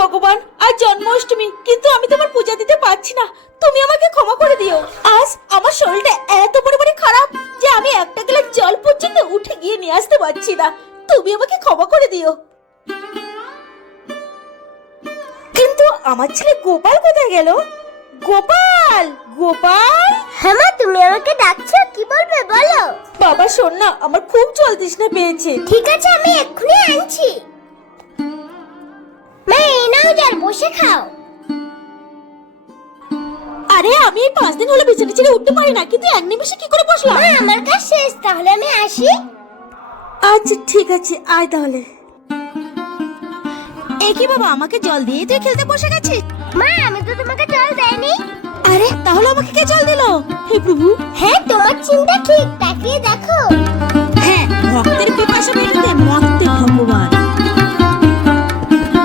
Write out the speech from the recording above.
ভগবান, আজ জন্মাষ্টমী, কিন্তু আমি তোমার পূজা দিতে পারছি না। তুমি আমাকে ক্ষমা করে দিও। আজ আমার শরীরটা এত পরিমাণে খারাপ যে আমি একটা গ্লাস জল পর্যন্ত উঠে গিয়ে নিয়ে আসতে পারছি না। তুমি আমাকে ক্ষমা করে দিও। কিন্তু আমার ছেলে গোপাল কোথায় গেল? গোপাল, গোপাল। হ্যাঁ মা, তুমি আমাকে ডাকছো, কি বলবে বলো। বাবা শোন না, আমার খুব জল তৃষ্ণা পেয়েছে। ঠিক আছে, আমি এক্ষুনি আনছি। মা, এই নাও জল, বসে খাও। আরে আমি এই 5 দিন হলো বিছানা ছেড়ে উঠতে পারি না, কিন্তু এক নিমিষে কি করে বসলাম? মা, আমার কাজ শেষ, তাহলে আমি আসি। আচ্ছা ঠিক আছে, আয় তাহলে। কি বাবা, আমাকে জল দিয়ে তুই খেলতে বসে গেছিস? মা, আমি তো তোমাকে জল দেইনি। আরে তাহলে আমাকে কে জল দিল? হে প্রভু। হ্যাঁ, তোমার চিন্তা ঠিক, তাকিয়ে দেখো। হ্যাঁ, ভক্তের পিপাসা মেটাতে মর্তে ভগবান।